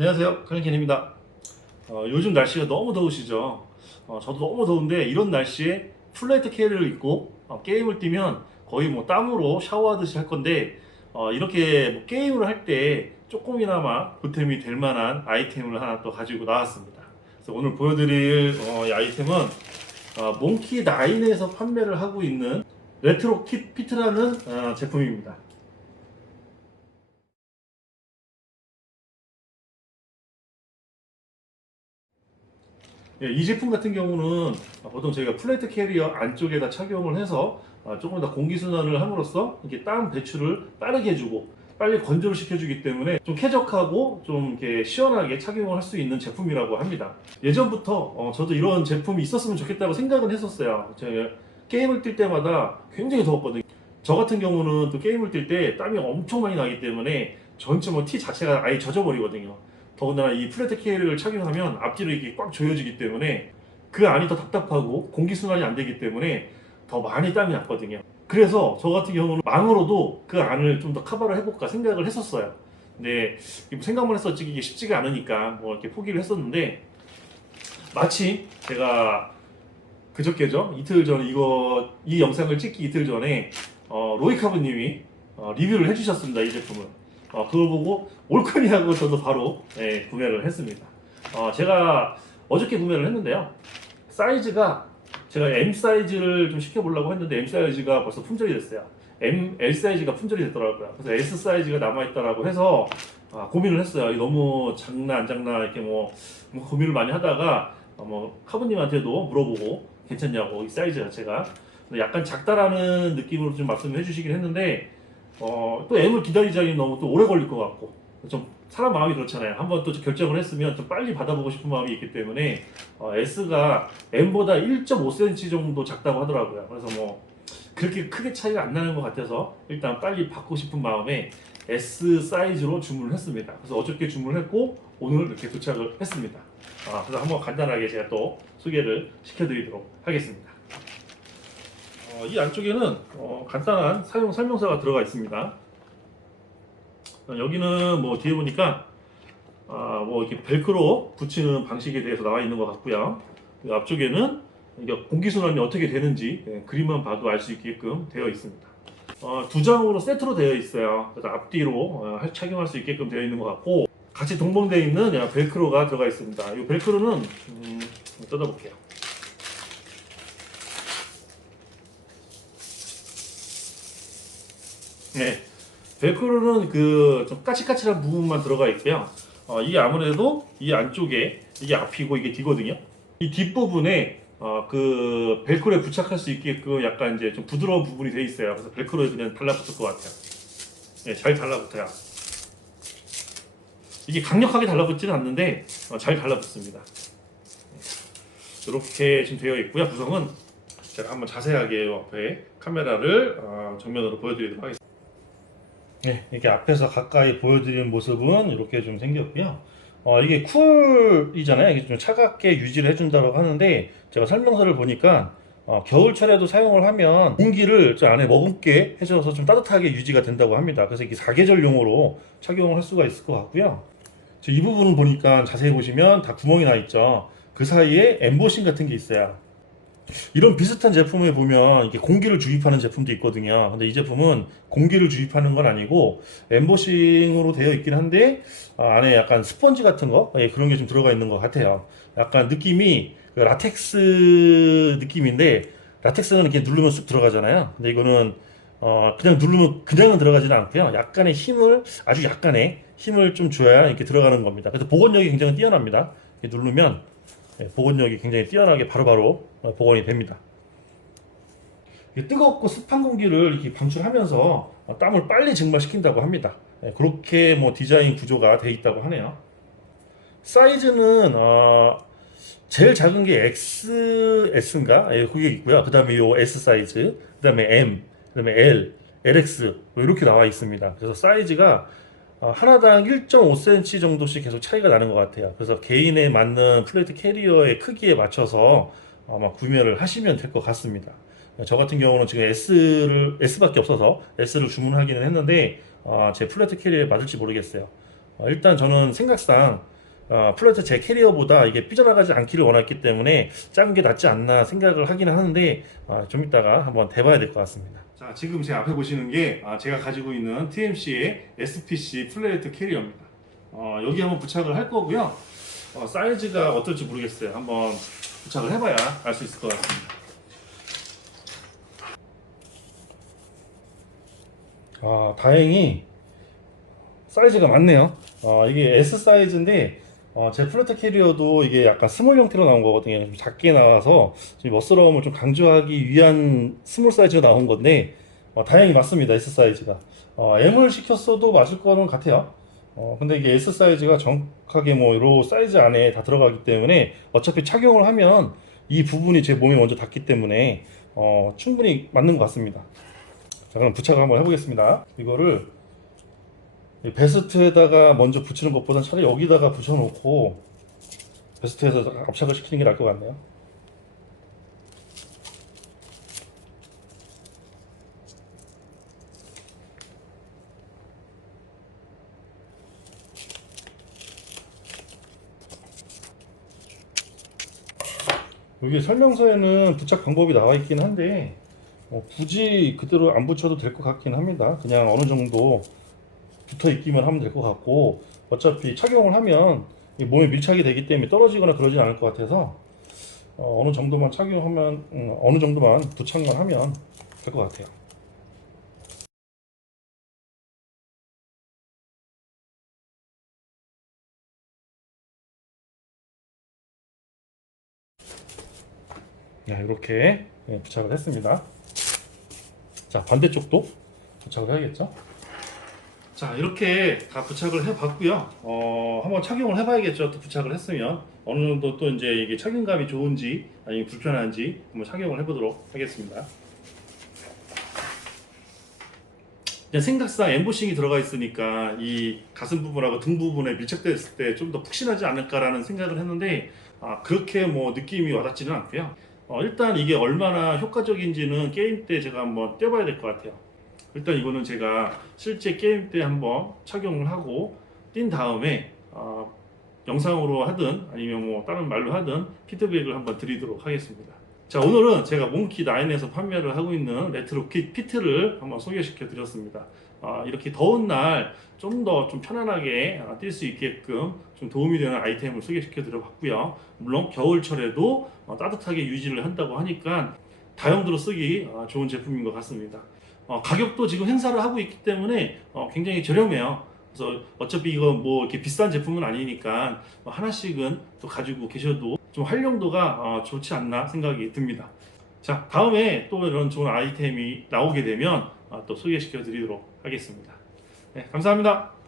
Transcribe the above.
안녕하세요. 클린캔입니다. 어, 요즘 날씨가 너무 더우시죠? 어, 저도 너무 더운데 이런 날씨에 플라이트 캐리를 입고 어, 게임을 뛰면 거의 뭐 땀으로 샤워하듯이 할 건데 어, 이렇게 뭐 게임을 할 때 조금이나마 보탬이 될 만한 아이템을 하나 또 가지고 나왔습니다. 그래서 오늘 보여드릴 어, 이 아이템은 어, 몽키 9에서 판매를 하고 있는 레트로 킷 피트라는 어, 제품입니다 예, 이 제품 같은 경우는 보통 저희가 플레이트 캐리어 안쪽에다 착용을 해서 아, 조금 더 공기순환을 함으로써 이렇게 땀 배출을 빠르게 해주고 빨리 건조를 시켜주기 때문에 좀 쾌적하고 좀 이렇게 시원하게 착용을 할 수 있는 제품이라고 합니다. 예전부터 어, 저도 이런 제품이 있었으면 좋겠다고 생각은 했었어요. 제가 게임을 뛸 때마다 굉장히 더웠거든요. 저 같은 경우는 또 게임을 뛸 때 땀이 엄청 많이 나기 때문에 전체 뭐 티 자체가 아예 젖어버리거든요. 더군다나 이 플래트 케이를 착용하면 앞뒤로 이게 꽉 조여지기 때문에 그 안이 더 답답하고 공기순환이 안 되기 때문에 더 많이 땀이 났거든요. 그래서 저 같은 경우는 망으로도 그 안을 좀 더 커버를 해볼까 생각을 했었어요. 근데 생각만 했었지 이게 쉽지가 않으니까 뭐 이렇게 포기를 했었는데 마침 제가 그저께죠 이틀 전에 이거 이 영상을 찍기 이틀 전에 어, 로이카브님이 어, 리뷰를 해주셨습니다 이 제품을 어, 그걸 보고 하고 저도 바로 예, 구매를 했습니다. 어, 제가 어저께 구매를 했는데요. 사이즈가 제가 M 사이즈를 좀 시켜보려고 했는데 M 사이즈가 벌써 품절이 됐어요. M, L 사이즈가 품절이 됐더라고요. 그래서 S 사이즈가 남아있다라고 해서 아, 고민을 했어요. 너무 작나 안 작나 이렇게 뭐, 뭐 고민을 많이 하다가 어, 뭐 카브님한테도 물어보고 괜찮냐고 이 사이즈 자체가 약간 작다라는 느낌으로 좀 말씀을 해주시긴 했는데 어, 또 M을 기다리자니 너무 또 오래 걸릴 것 같고 좀 사람 마음이 그렇잖아요. 한번 또 결정을 했으면 좀 빨리 받아보고 싶은 마음이 있기 때문에 어, S가 M보다 1.5cm 정도 작다고 하더라고요. 그래서 뭐 그렇게 크게 차이가 안 나는 것 같아서 일단 빨리 받고 싶은 마음에 S 사이즈로 주문을 했습니다. 그래서 어저께 주문을 했고 오늘 이렇게 도착을 했습니다. 아, 그래서 한번 간단하게 제가 또 소개를 시켜드리도록 하겠습니다. 어, 이 안쪽에는 어, 간단한 사용 설명서가 들어가 있습니다. 어, 여기는 뭐 뒤에 보니까 아, 뭐 이렇게 벨크로 붙이는 방식에 대해서 나와 있는 것 같고요. 그 앞쪽에는 공기순환이 어떻게 되는지 예, 그림만 봐도 알 수 있게끔 되어 있습니다. 어, 두 장으로 세트로 되어 있어요. 그래서 앞뒤로 어, 할- 착용할 수 있게끔 되어 있는 것 같고 같이 동봉되어 있는 야, 벨크로가 들어가 있습니다. 이 벨크로는 음, 뜯어볼게요. 네, 벨크로는 그 좀 까칠까칠한 부분만 들어가 있고요. 어, 이게 아무래도 이 안쪽에 이게 앞이고 이게 뒤거든요. 이 뒷부분에 어, 그 벨크로에 부착할 수 있게끔 약간 이제 좀 부드러운 부분이 돼 있어요. 그래서 벨크로에 그냥 달라붙을 것 같아요. 네, 잘 달라붙어요. 이게 강력하게 달라붙지는 않는데 어, 잘 달라붙습니다. 이렇게 지금 되어 있고요. 구성은 제가 한번 자세하게 옆에 카메라를 어, 정면으로 보여드리도록 하겠습니다. 네, 이렇게 앞에서 가까이 보여드리는 모습은 이렇게 좀 생겼고요. 어, 이게 쿨이잖아요. 이게 좀 차갑게 유지를 해준다고 하는데 제가 설명서를 보니까 어, 겨울철에도 사용을 하면 공기를 저 안에 머금게 해줘서 좀 따뜻하게 유지가 된다고 합니다. 그래서 이게 사계절용으로 착용을 할 수가 있을 것 같고요. 저이 부분은 보니까 자세히 보시면 다 구멍이 나 있죠. 그 사이에 엠보싱 같은 게 있어요. 이런 비슷한 제품에 보면 이게 공기를 주입하는 제품도 있거든요. 근데 이 제품은 공기를 주입하는 건 아니고 엠보싱으로 되어 있긴 한데 아, 안에 약간 스펀지 같은 거 예, 그런 게 좀 들어가 있는 것 같아요. 약간 느낌이 그 라텍스 느낌인데 라텍스는 이렇게 누르면 쑥 들어가잖아요. 근데 이거는 어, 그냥 누르면 그냥은 들어가지는 않고요. 약간의 힘을 아주 약간의 힘을 좀 줘야 이렇게 들어가는 겁니다. 그래서 복원력이 굉장히 뛰어납니다. 누르면 예, 복원력이 굉장히 뛰어나게 바로바로 어, 복원이 됩니다. 뜨겁고 습한 공기를 이렇게 방출하면서 어, 땀을 빨리 증발시킨다고 합니다. 예, 그렇게 뭐 디자인 구조가 돼 있다고 하네요. 사이즈는 어, 제일 작은 게 XS인가? 예, 그게 있고요. 그 다음에 요 S 사이즈, 그 다음에 M, 그 다음에 L, LX 뭐 이렇게 나와 있습니다. 그래서 사이즈가 어, 하나당 1.5cm 정도씩 계속 차이가 나는 것 같아요. 그래서 개인에 맞는 플레이트 캐리어의 크기에 맞춰서 아마 구매를 하시면 될 것 같습니다. 저 같은 경우는 지금 S를 S밖에 없어서 S를 주문하기는 했는데 어, 제 플레이트 캐리어에 맞을지 모르겠어요. 어, 일단 저는 생각상 어, 플러트 제 캐리어보다 이게 삐져나가지 않기를 원했기 때문에 작은 게 낫지 않나 생각을 하기는 하는데 아, 좀 이따가 한번 대봐야 될 것 같습니다. 자 지금 제 앞에 보시는 게 아, 제가 가지고 있는 TMC의 SPC 플레이트 캐리어입니다. 어, 여기 한번 부착을 할 거고요. 어, 사이즈가 어떨지 모르겠어요. 한번 부착을 해봐야 알 수 있을 것 같습니다. 아, 다행히 사이즈가 맞네요. 어, 이게 S 사이즈인데 어, 제 플래트 캐리어도 이게 약간 스몰 형태로 나온 거거든요. 좀 작게 나와서 좀 멋스러움을 좀 강조하기 위한 스몰 사이즈가 나온 건데 어, 다행히 맞습니다. S 사이즈가. 어, M을 시켰어도 맞을 거는 같아요. 어, 근데 이게 S 사이즈가 정확하게 뭐 요 사이즈 안에 다 들어가기 때문에 어차피 착용을 하면 이 부분이 제 몸에 먼저 닿기 때문에 어, 충분히 맞는 것 같습니다. 자, 그럼 부착을 한번 해보겠습니다. 이거를 이 베스트에다가 먼저 붙이는 것보다는 차라리 여기다가 붙여놓고 베스트에서 압착을 시키는 게 나을 것 같네요. 여기 설명서에는 부착 방법이 나와 있긴 한데 어, 굳이 그대로 안 붙여도 될 것 같긴 합니다. 그냥 어느 정도 붙어 있기만 하면 될 것 같고 어차피 착용을 하면 이 몸에 밀착이 되기 때문에 떨어지거나 그러지 않을 것 같아서 어, 느 정도만 착용하면 음, 어느 정도만 부착만 하면 될 것 같아요. 네, 이렇게 네, 부착을 했습니다. 자, 반대쪽도 부착을 해야겠죠? 자, 이렇게 다 부착을 해 봤고요. 어, 한번 착용을 해 봐야겠죠. 또 부착을 했으면 어느 정도 또 이제 이게 착용감이 좋은지 아니면 불편한지 한번 착용을 해 보도록 하겠습니다. 그냥 생각상 엠보싱이 들어가 있으니까 이 가슴 부분하고 등 부분에 밀착됐을 때 좀 더 푹신하지 않을까라는 생각을 했는데 아, 그렇게 뭐 느낌이 와닿지는 않고요. 어, 일단 이게 얼마나 효과적인지는 게임 때 제가 한번 떼봐야 될 것 같아요. 일단 이거는 제가 실제 게임 때 한번 착용을 하고 뛴 다음에 어, 영상으로 하든 아니면 뭐 다른 말로 하든 피드백을 한번 드리도록 하겠습니다. 자 오늘은 제가 몽키 9에서 판매를 하고 있는 레트로 킷 피트를 한번 소개시켜 드렸습니다. 아, 이렇게 더운 날 좀 더좀 편안하게 뛸수 있게끔 좀 도움이 되는 아이템을 소개시켜 드려봤고요. 물론 겨울철에도 어, 따뜻하게 유지를 한다고 하니까 다용도로 쓰기 어, 좋은 제품인 것 같습니다. 어, 가격도 지금 행사를 하고 있기 때문에 어, 굉장히 저렴해요. 그래서 어차피 이거 뭐 이렇게 비싼 제품은 아니니까 뭐 하나씩은 또 가지고 계셔도 좀 활용도가 어, 좋지 않나 생각이 듭니다. 자, 다음에 또 이런 좋은 아이템이 나오게 되면 어, 또 소개시켜 드리도록 하겠습니다. 네, 감사합니다.